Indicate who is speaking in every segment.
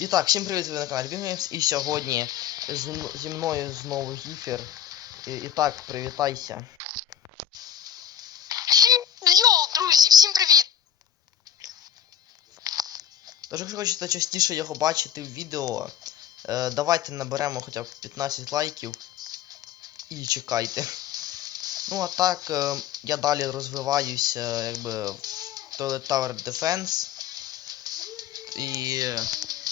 Speaker 1: І так, всім привіт, ви на каналі Бігмеймс, і сьогодні зі мною знову Гіфер. І, і так, привітайся.
Speaker 2: Всім йоу, друзі, всім привіт!
Speaker 1: Тож, якщо хочете частіше його бачити в відео, е, давайте наберемо хоча б 15 лайків і чекайте. Ну а так, е, я далі розвиваюся якби в Toilet Tower Defense. І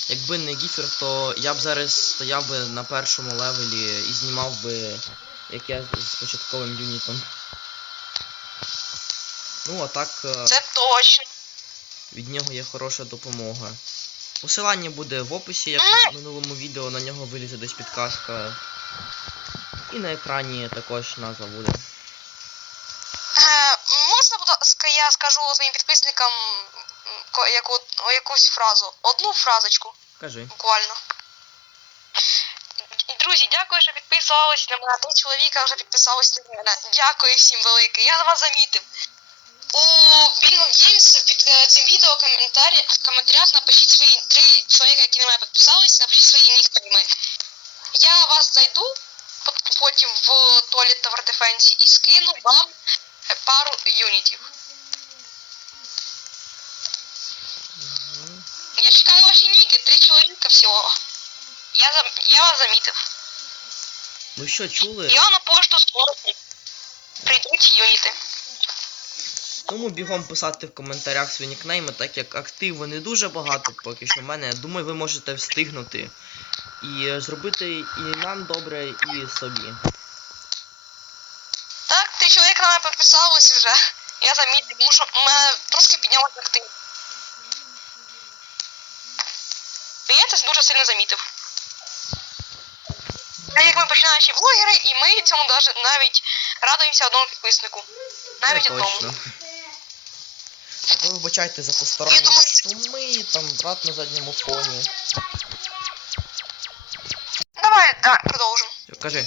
Speaker 1: якби не Гіфер, то я б зараз стояв би на першому левелі і знімав би як я з початковим юнітом. Ну а так. е,
Speaker 2: Це точно.
Speaker 1: від нього є хороша допомога. Посилання буде в описі, як в минулому відео, на нього вилізе десь підказка. І на екрані також назва буде.
Speaker 2: Е, можна, будь ласка, я скажу своїм підписникам яку, якусь фразу. Одну фразочку,
Speaker 1: Кажи.
Speaker 2: буквально. Друзі, дякую, що підписувались на мене. Три чоловіка вже підписались на мене. Дякую всім велике. Я вас замітив. У Bingo Games під е, цим відео коментарі, в коментарях напишіть свої три чоловіка, які на мене підписались, напишіть свої нікнейми. Я вас зайду потім в Toilet Tower Defense і скину вам пару юнітів. Я чекаю ваші ніки, три чоловіка всього. Я, зам- я вас замітив.
Speaker 1: Ви що, чули?
Speaker 2: Я на пошту скоро прийдуть юніти.
Speaker 1: Тому бігом писати в коментарях свої нікнейми, так як активу не дуже багато поки що в мене. Думаю, ви можете встигнути. І зробити і нам добре, і собі.
Speaker 2: Так, три чоловіка на мене підписались вже. Я замітив, тому що в мене трошки піднялася актив. Я це дуже сильно замітив. Так як ми починаючі блогери, і ми цьому даже навіть радуємося одному підписнику. Навіть
Speaker 1: Це
Speaker 2: одному.
Speaker 1: точно. Ви вибачайте за посторонніх шуми, там брат на задньому фоні.
Speaker 2: Давай, так, продовжимо.
Speaker 1: Кажи.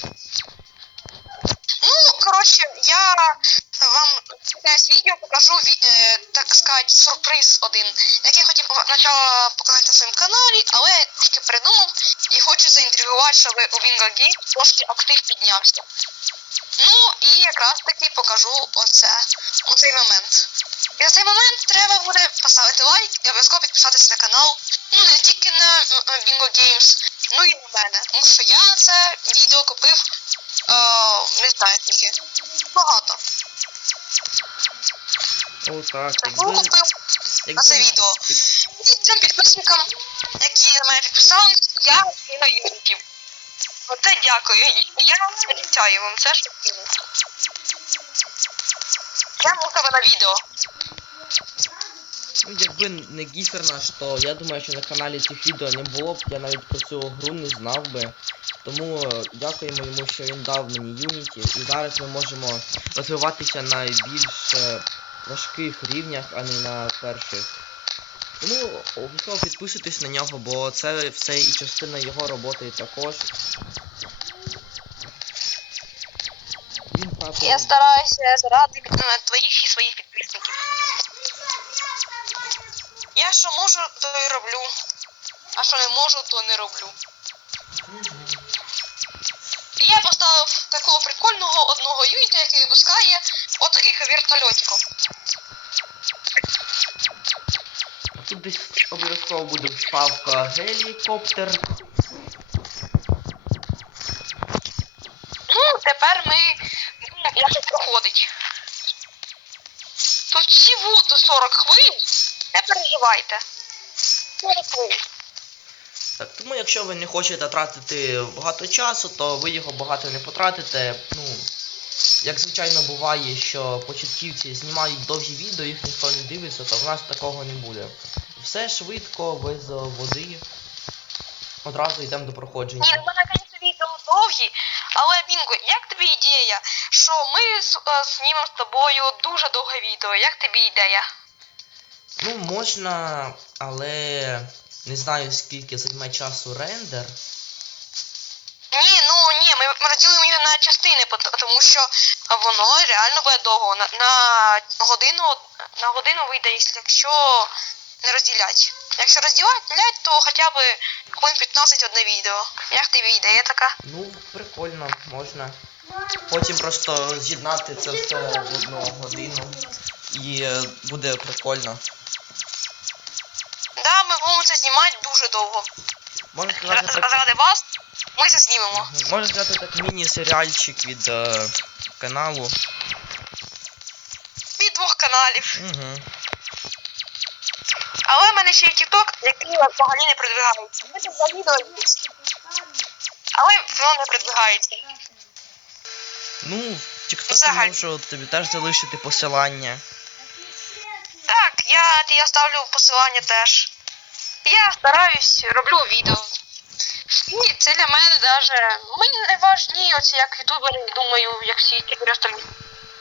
Speaker 2: Щоб у Bingo Games трошки актив піднявся. Ну, і якраз таки покажу оце, у цей момент. І на цей момент треба буде поставити лайк і обов'язково підписатися на канал. Ну, не тільки на е, Bingo Games, ну і на мене. Тому що я це відео купив Е, не знаю скільки. Багато.
Speaker 1: О, так,
Speaker 2: Тому
Speaker 1: якби.
Speaker 2: купив на це відео. І цим підписникам, які на мене підписались, я на юнітів. Оце дякую. Я вам обіцяю вам це, кину. Я у на відео.
Speaker 1: Ну, якби не гіфер наш, то я думаю, що на каналі цих відео не було б, я навіть про цю гру не знав би. Тому е, дякуємо йому, що він дав мені Юніті. І зараз ми можемо розвиватися на більш е, важких рівнях, а не на перших. Тому обов'язково підписуйтесь на нього, бо це все і частина його роботи також. Він
Speaker 2: Я стараюся заради е, твоїх і своїх підписників. Я що можу, то і роблю. А що не можу, то не роблю. І я поставив такого прикольного одного юніта, який випускає отаких вертольотиків.
Speaker 1: Тут десь обов'язково буде вставка гелікоптер.
Speaker 2: Ну, тепер ми це проходить. Тут всього до 40 хвилин. Не переживайте. 40 хвилин.
Speaker 1: Так, тому якщо ви не хочете тратити багато часу, то ви його багато не потратите. Ну, як звичайно буває, що початківці знімають довгі відео, їх ніхто не дивиться, то в нас такого не буде. Все швидко, без е, води. Одразу йдемо до
Speaker 2: Ні,
Speaker 1: проходження.
Speaker 2: в мене, звісно, відео довгі, але Бінго, як тобі ідея, що ми е, знімемо з тобою дуже довге відео? Як тобі ідея?
Speaker 1: Ну, можна, але не знаю скільки займе часу рендер.
Speaker 2: Ні, ну ні, ми, ми розділимо його на частини, тому що воно реально буде довго. На, на годину на годину вийде, якщо не розділять. Якщо розділять, то хоча б хвилин 15 одне відео. Як тобі ідея така?
Speaker 1: Ну, прикольно, можна. Потім просто з'єднати це все в одну годину. І е, буде прикольно.
Speaker 2: Да, ми будемо це знімати дуже довго.
Speaker 1: Можна сказати
Speaker 2: Ра-
Speaker 1: так.
Speaker 2: Заради вас ми це знімемо.
Speaker 1: Можна сказати так міні-серіальчик від е, каналу.
Speaker 2: Від двох каналів.
Speaker 1: Угу.
Speaker 2: Але в мене ще є TikTok, який взагалі не продвигається. Ми тут за відео. Але воно не продвигається.
Speaker 1: Ну,
Speaker 2: Взагалі.
Speaker 1: можу тобі теж залишити посилання.
Speaker 2: Так, я, я ставлю посилання теж. Я стараюсь, роблю відео. І це для мене даже. Мені не важні оці як ютубери, думаю, як всі ті остальні,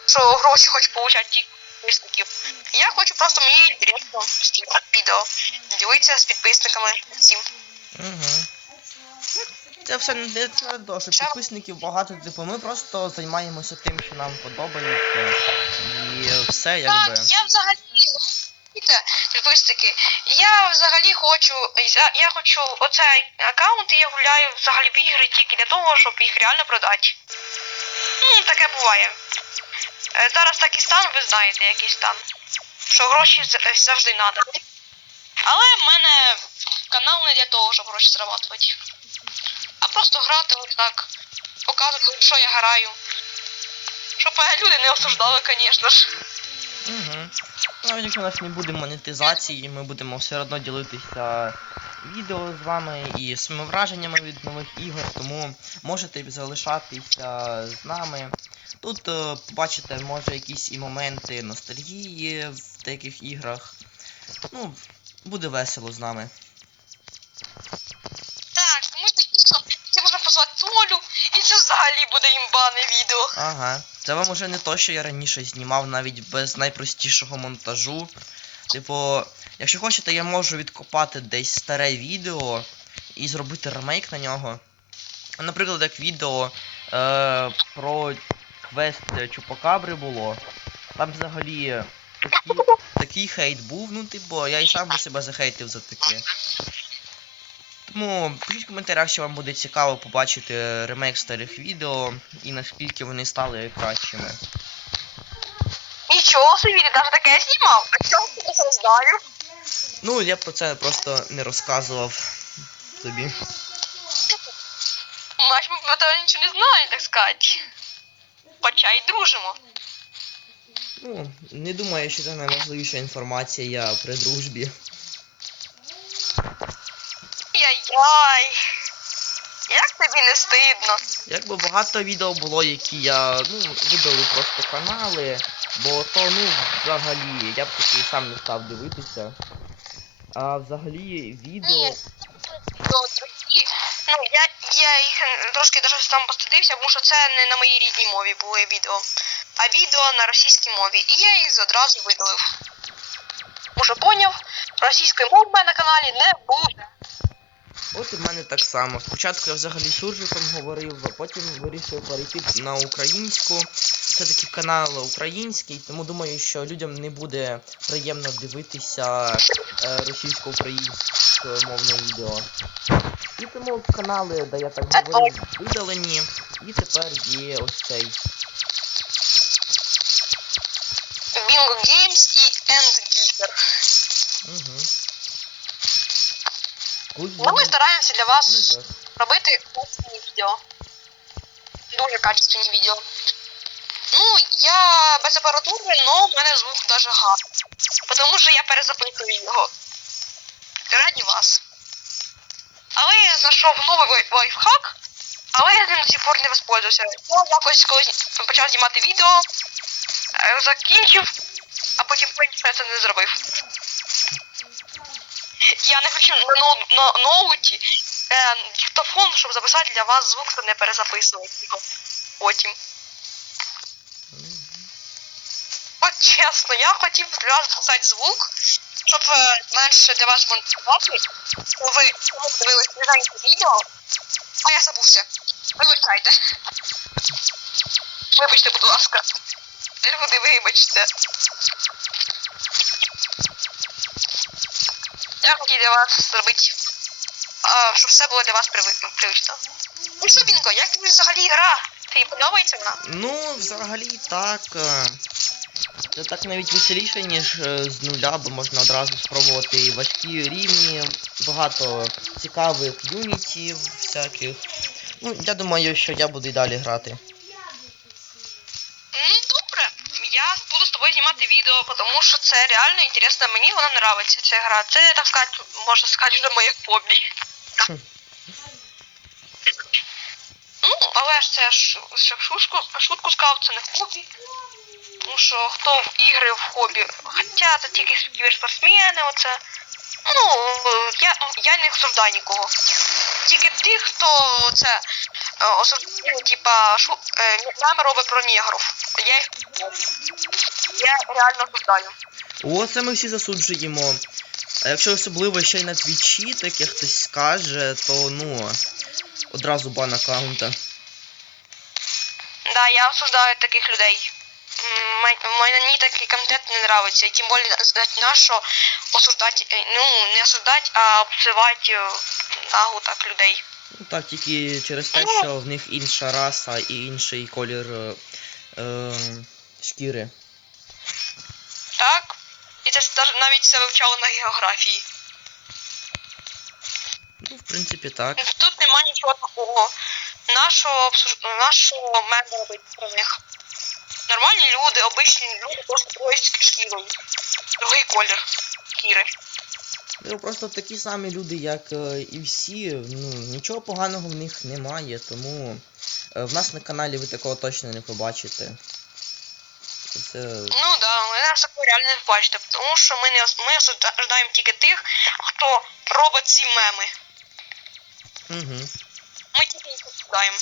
Speaker 2: що гроші хоч получати ті підписників. Я хочу просто мені інтересно знімати відео. Ділитися з підписниками всім.
Speaker 1: Угу. Це все не треба, Що? підписників багато, типу, ми просто займаємося тим, що нам подобається. І все якби.
Speaker 2: Так, я взагалі. Підписники, я взагалі хочу. Я, я хочу оцей аккаунт, і я гуляю взагалі в ігри тільки для того, щоб їх реально продати. Ну, таке буває. Е, Зараз такий стан, ви знаєте, який стан. Що гроші е, завжди треба. Але в мене канал не для того, щоб гроші заробляти. А просто грати ось так. Показувати, що я граю. Щоб е, люди не осуждали, звісно ж.
Speaker 1: Угу. Навіть якщо у нас не буде монетизації, ми будемо все одно ділитися відео з вами і своїми враженнями від нових ігор, тому можете залишатися з нами. Тут е, побачите, може, якісь і моменти ностальгії в деяких іграх. Ну, буде весело з нами.
Speaker 2: Так, такі, що можна позвати Толю, і це взагалі буде імбане відео.
Speaker 1: Ага. Це вам уже не то, що я раніше знімав навіть без найпростішого монтажу. Типу, якщо хочете, я можу відкопати десь старе відео і зробити ремейк на нього. Наприклад, як відео е, про квест Чупакабри було. Там взагалі такі, такий хейт був, ну типу, я і сам би себе захейтив за таке. Тому пишіть в коментарях, що вам буде цікаво побачити ремейк старих відео і наскільки вони стали кращими.
Speaker 2: Нічого собі, ти навіть таке знімав. А чого я це не знаю?
Speaker 1: Ну, я про це просто не розказував тобі.
Speaker 2: Маш, ми про тебе нічого не знаємо, так сказати. Хоча й дружимо.
Speaker 1: Ну, не думаю, що це найважливіша інформація я при дружбі.
Speaker 2: Яй-яй. Як тобі не стидно?
Speaker 1: Якби багато відео було, які я ну, видалив просто канали, бо то ну взагалі я б таки сам не став дивитися. А взагалі відео.
Speaker 2: Ні. Ну, ну, я, я їх е, трошки даже сам постидився, тому що це не на моїй рідній мові були відео, а відео на російській мові. І я їх одразу видалив. Що поняв, російської мови в мене на каналі не буде.
Speaker 1: От в мене так само. Спочатку я взагалі суржиком говорив, а потім вирішив перейти на українську. Все-таки канал український, тому думаю, що людям не буде приємно дивитися е, російсько-українськомовне відео. І тому канали, де я так говорив, видалені. І тепер є ось цей.
Speaker 2: Bingo Games і End Geeker.
Speaker 1: Угу.
Speaker 2: Ну, ми стараємося для вас
Speaker 1: Ну,
Speaker 2: робити качественні відео. Дуже качественні відео. Ну, я без апаратури, але в мене звук даже гарний. Тому що я перезаписую його. Раді вас. Але я знайшов новий лайфхак, але я ним до сих пор не воспользувався. Я якось коли почав знімати відео, е, закінчив, а потім я це не зробив. Я не включив на, ноут, на ноуті е, диктофон, щоб записати для вас звук, щоб не перезаписувати його потім. От чесно, я хотів для вас записати звук, щоб е, менше для вас монтувати, ви дивились свіженьке відео, а я забувся. Вибачайте. Вибачте, будь ласка. Люди, вибачте. все хотів для вас зробити, щоб все було для вас приви- привично. Ну що, Бінго, як тобі взагалі гра? Тобі подобається вона?
Speaker 1: Ну, взагалі так. Це так навіть веселіше, ніж е, з нуля, бо можна одразу спробувати і важкі рівні, багато цікавих юнітів всяких. Ну, я думаю, що я буду і далі грати.
Speaker 2: Добре, я буду з тобою знімати відео, тому що це реально інтересно. Мені вона нравиться ця гра. Це так сказати, можна сказати, вже моє хобі. Ну, але ж це ж щоб шутку, шутку сказав, це не хобі. Тому що хто в ігри в хобі? Хоча це тільки кіберспортсмени, оце. Ну, я, я не осуждаю нікого. Тільки тих, хто це е, осуждає, типа, шу, е, робить про негрів. Я їх я реально осуждаю.
Speaker 1: О, це ми всі засуджуємо. А якщо особливо ще й на твічі таке хтось скаже, то ну одразу бан аккаунта.
Speaker 2: Да, я осуждаю таких людей. Мені такий контент не нравиться. І тим більше знати на що осуждати, е, ну, не осуждати, а обзивати е, нагу так людей.
Speaker 1: Ну так, тільки через те, що в них інша раса і інший колір е, е, шкіри.
Speaker 2: Так? І це навіть це вивчало на географії.
Speaker 1: Ну, в принципі, так.
Speaker 2: Тут нема нічого такого. Нашого обсуж... нашого мене робити про них. Нормальні люди, обичні люди, просто другої шкірою. Другий колір шкіри.
Speaker 1: Ну, просто такі самі люди, як е, і всі, ну, нічого поганого в них немає, тому е, в нас на каналі ви такого точно не побачите. Це.
Speaker 2: Ну да, ви нас такого реально не бачите, тому що ми не ми осуждаємо тільки тих, хто робить ці меми.
Speaker 1: Угу.
Speaker 2: Ми тільки їх осуждаємо.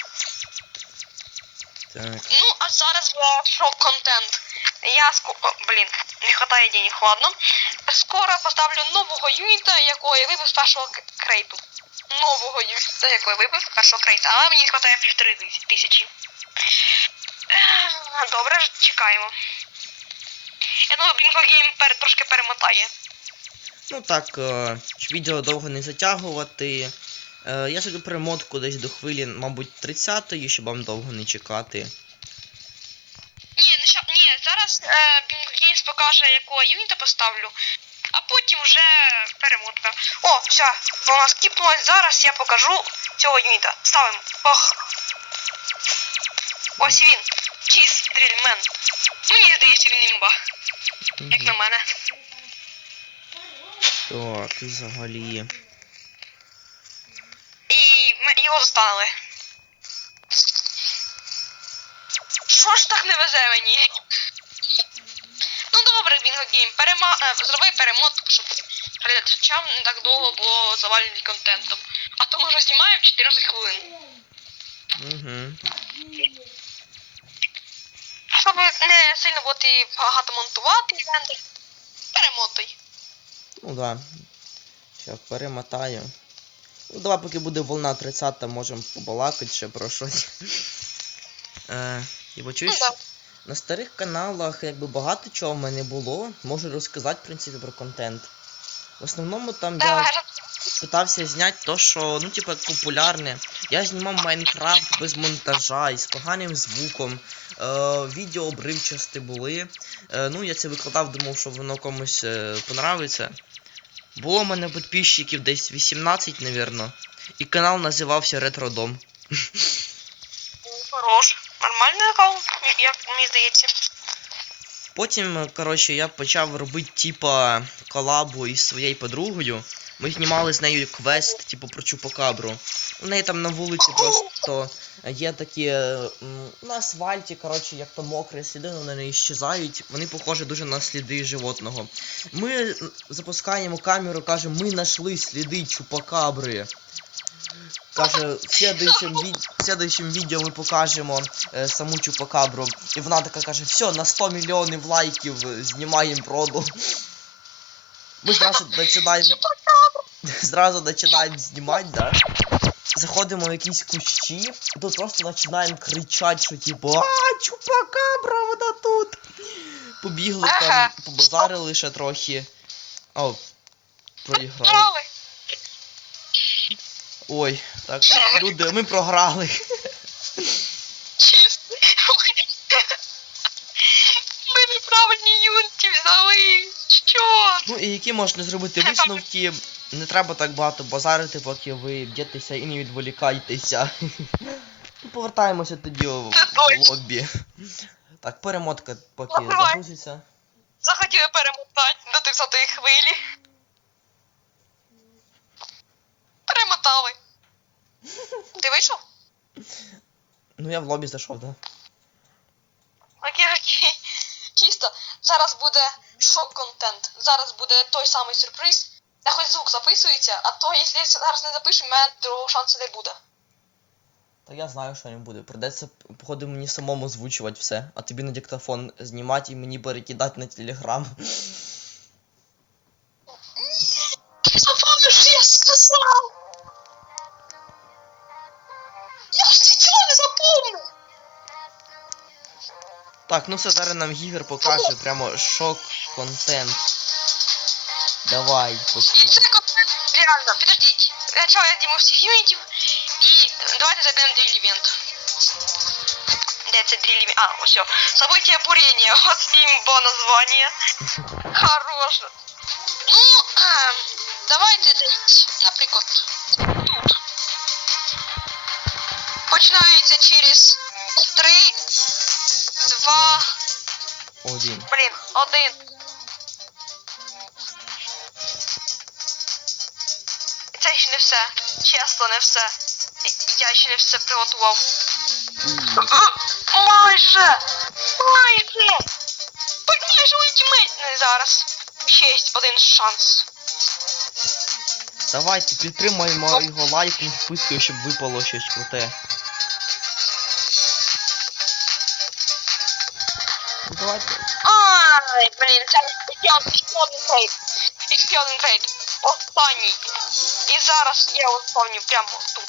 Speaker 1: Так.
Speaker 2: Ну, а зараз вже шок-контент. Я ско... блін, не хватає денег, ладно. Скоро поставлю нового юніта, якого я вибив з першого крейту. Нового юніта, якого я вибив з першого крейта, але мені не хватає півтори тисячі. Добре, чекаємо. Я думаю, Блінко Гейм пер... трошки перемотає.
Speaker 1: Ну так, е, щоб відео довго не затягувати. Е, я жду перемотку десь до хвилі, мабуть, 30-ї, щоб вам довго не чекати.
Speaker 2: Ні, не ща... ні, зараз е, Bing покаже, якого юніта поставлю, а потім вже перемотка. О, все, вона скіпнулась. Зараз я покажу цього юніта. Ставимо. Ох. Ось він. Чіз дрільмен. Мені здається, він імба, як на мене.
Speaker 1: Так, взагалі.
Speaker 2: Його застанили. Що ж так не везе мені? Ну добре, Бінго Гейм, перема... зроби перемотку, щоб глядачам не так довго було завалений контентом. А то ми вже знімаємо 14 хвилин.
Speaker 1: Угу.
Speaker 2: Щоб не сильно бути багато монтувати рендер, перемотуй.
Speaker 1: Ну да. Щас перемотаю. Ну давай, поки буде волна 30, можемо побалакати ще про щось. Е, і почуєш,
Speaker 2: Ну,
Speaker 1: на старих каналах якби багато чого в мене було. Можу розказати, в принципі, про контент. В основному там я питався зняти то, що, ну, типу, як популярне. Я знімав Майнкрафт без монтажа і з поганим звуком. Е, відео обривчасті були. Е, ну, я це викладав, думав, що воно комусь е, понравиться. Було в мене підписчиків десь 18, навірно. І канал називався Ретродом.
Speaker 2: хорош. Нормальний аккаунт, як мені здається.
Speaker 1: Потім, коротше, я почав робити, типа, колабу із своєю подругою. Ми знімали з нею квест, типу, про чупакабру. У неї там на вулиці просто є такі е, на асфальті, коротше, як то мокрі сліди, вони не іщезають. Вони похожі дуже на сліди животного. Ми запускаємо камеру, кажемо, ми знайшли сліди чупакабри. Каже, в следующем, відео ми покажемо е, саму чупакабру. І вона така каже, все, на 100 мільйонів лайків знімаємо проду. Ми зразу починаємо. Зразу починаємо знімати, да? Заходимо в якісь кущі, тут просто починаємо кричати, що типу А, чупакабра, вона тут. Побігли там, побазарили ще трохи. О, проіграли. Ой, так, люди, ми програли.
Speaker 2: Ми неправильні юнті взяли. Що?
Speaker 1: Ну і які можна зробити висновки? Не треба так багато базарити, поки ви б'єтеся і не відволікайтеся. Ну, Повертаємося тоді в лобі. Так, перемотка поки загрузиться.
Speaker 2: Захотіли перемотати до 30-ї хвилі. Перемотали. Ти вийшов?
Speaker 1: Ну я в лобі зайшов, да.
Speaker 2: Окей, окей. Чисто. Зараз буде шок-контент. Зараз буде той самий сюрприз. Та хоч звук записується, а то якщо зараз не запишемо, в мене другого шансу не буде.
Speaker 1: Та я знаю, що не буде. Придеться, походу, мені самому озвучувати все, а тобі на диктофон знімати і мені перекидати на телеграм.
Speaker 2: Ти запомнив, що я сказав? Я ж нічого не запомнив!
Speaker 1: Так, ну все, зараз нам Гігер покаже прямо шок-контент. Давай,
Speaker 2: І
Speaker 1: почнемо.
Speaker 2: це контент реально, підождіть. Сначала я зніму всіх юнітів і давайте зайдемо в дріль івент. Де це дріль івент? А, ось. Событие бурения. От імба названня. Хорош. Ну, а, давайте десь, наприклад, тут. Починається через 3, 2,
Speaker 1: Один.
Speaker 2: блін, 1. Все. Чесно, не все. Я ще не все приготував. Майже! Майже! Майже ультимейт не зараз. Ще є один шанс.
Speaker 1: Давайте підтримаємо його лайком, підпискою, щоб випало щось круте. Давайте.
Speaker 2: Ай, блін, це XP1 трейд. XP1 трейд. Останній. І зараз я останній прямо тут.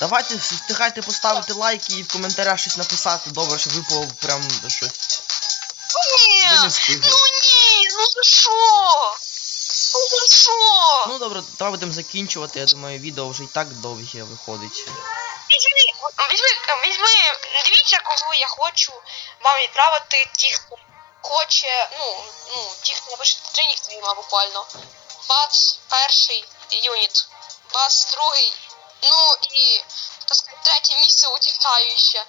Speaker 1: Давайте встигайте поставити лайки і в коментарях щось написати. Добре, щоб випало прям щось.
Speaker 2: Ні!
Speaker 1: Ви не встигли.
Speaker 2: Ну ні, ну за що? Ну за що?
Speaker 1: Ну добре, давай будемо закінчувати. Я думаю, відео вже і так довге виходить.
Speaker 2: Візьми, візьми, візьми, дивіться, кого я хочу вам відправити, ті, хто хоче, ну, ну, ті, хто напише тренінг стріма буквально. Бац, перший юніт. Бац, другий. Ну і, так сказати, третє місце утікаюче.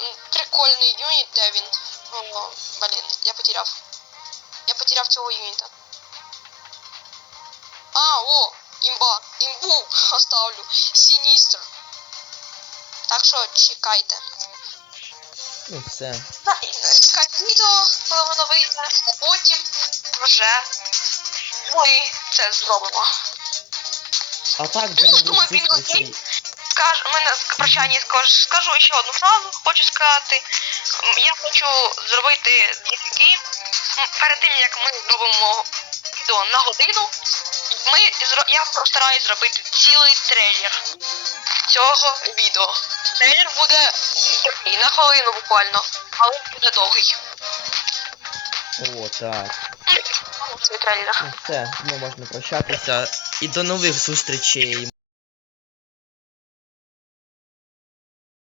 Speaker 2: М, Прикольний юніт, де він? О, блін, я потеряв. Я потеряв цього юніта. А, о, імба, імбу оставлю. Сіністр. Так що чекайте.
Speaker 1: Ну все.
Speaker 2: На, чекайте відео, коли воно вийде, а потім вже ми це зробимо.
Speaker 1: А так, до
Speaker 2: Ну, думаю, він
Speaker 1: зустрічей.
Speaker 2: Скажу, мене з прощання скажу, скажу ще одну фразу, хочу сказати. Я хочу зробити м, перед тим, як ми зробимо відео на годину. Ми я постараюсь зробити цілий трейлер цього відео. Трейлер буде такий, на хвилину буквально, але буде довгий.
Speaker 1: О, так.
Speaker 2: Трейлер.
Speaker 1: Ну все, ми можна прощатися. І до нових зустрічей.